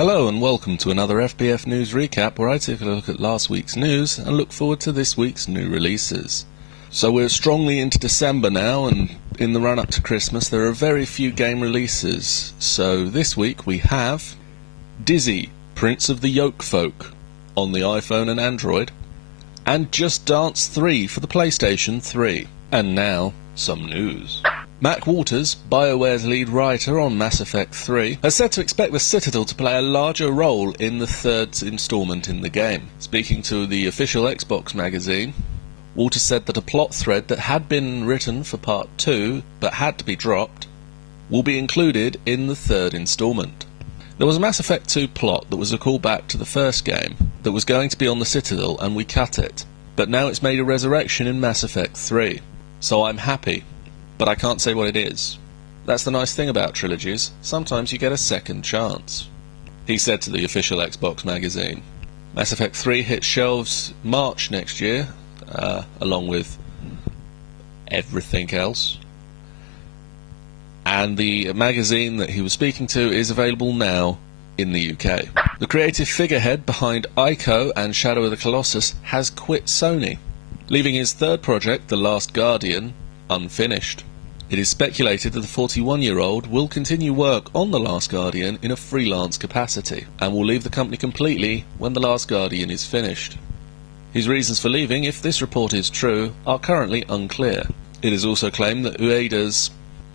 Hello and welcome to another FBF News Recap, where I take a look at last week's news and look forward to this week's new releases. So we're strongly into December now, and in the run-up to Christmas there are very few game releases. So this week we have Dizzy, Prince of the Yoke Folk on the iPhone and Android, and Just Dance 3 for the PlayStation 3. And now, some news. Mac Waters, BioWare's lead writer on Mass Effect 3, has said to expect the Citadel to play a larger role in the third installment in the game. Speaking to the official Xbox magazine, Waters said that a plot thread that had been written for Part 2, but had to be dropped, will be included in the third installment. There was a Mass Effect 2 plot that was a callback to the first game, that was going to be on the Citadel, and we cut it. But now it's made a resurrection in Mass Effect 3. So I'm happy. But I can't say what it is. That's the nice thing about trilogies, sometimes you get a second chance. He said to the official Xbox magazine. Mass Effect 3 hits shelves March next year, along with everything else. And the magazine that he was speaking to is available now in the UK. The creative figurehead behind Ico and Shadow of the Colossus has quit Sony, leaving his third project, The Last Guardian, unfinished. It is speculated that the 41-year-old will continue work on The Last Guardian in a freelance capacity, and will leave the company completely when The Last Guardian is finished. His reasons for leaving, if this report is true, are currently unclear. It is also claimed that Ueda's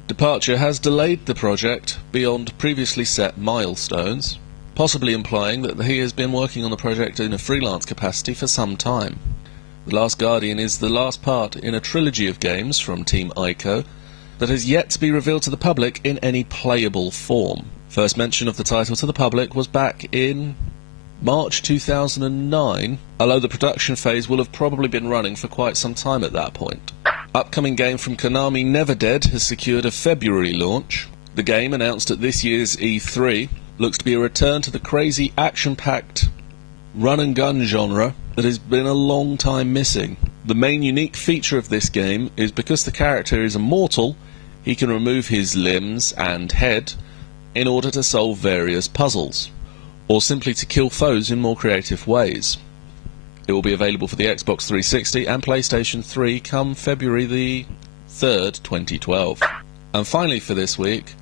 departure has delayed the project beyond previously set milestones, possibly implying that he has been working on the project in a freelance capacity for some time. The Last Guardian is the last part in a trilogy of games from Team Ico that has yet to be revealed to the public in any playable form. First mention of the title to the public was back in March 2009, although the production phase will have probably been running for quite some time at that point. Upcoming game from Konami, Never Dead, has secured a February launch. The game, announced at this year's E3, looks to be a return to the crazy action-packed run-and-gun genre that has been a long time missing. The main unique feature of this game is because the character is immortal, he can remove his limbs and head in order to solve various puzzles, or simply to kill foes in more creative ways. It will be available for the Xbox 360 and PlayStation 3 come February the 3rd, 2012. And finally for this week,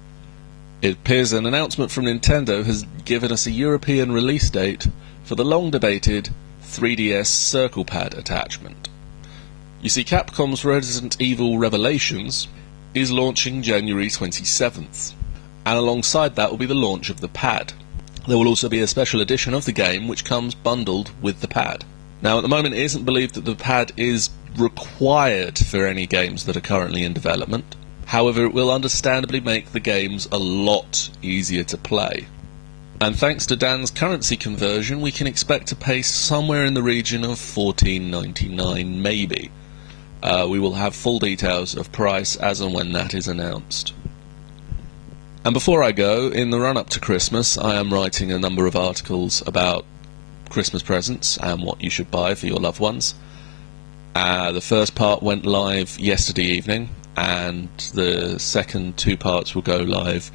it appears an announcement from Nintendo has given us a European release date for the long-debated 3DS Circle Pad attachment. You see, Capcom's Resident Evil Revelations is launching January 27th, and alongside that will be the launch of the pad. There will also be a special edition of the game which comes bundled with the pad. Now, at the moment, it isn't believed that the pad is required for any games that are currently in development. However, it will understandably make the games a lot easier to play. And thanks to Dan's currency conversion, we can expect to pay somewhere in the region of $14.99 maybe. We will have full details of price as and when that is announced. And before I go, in the run-up to Christmas, I am writing a number of articles about Christmas presents and what you should buy for your loved ones. The first part went live yesterday evening, and the second two parts will go live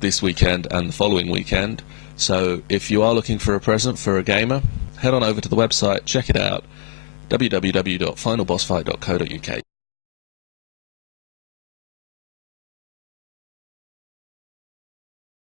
this weekend and the following weekend. So if you are looking for a present for a gamer, head on over to the website, check it out, www.finalbossfight.co.uk.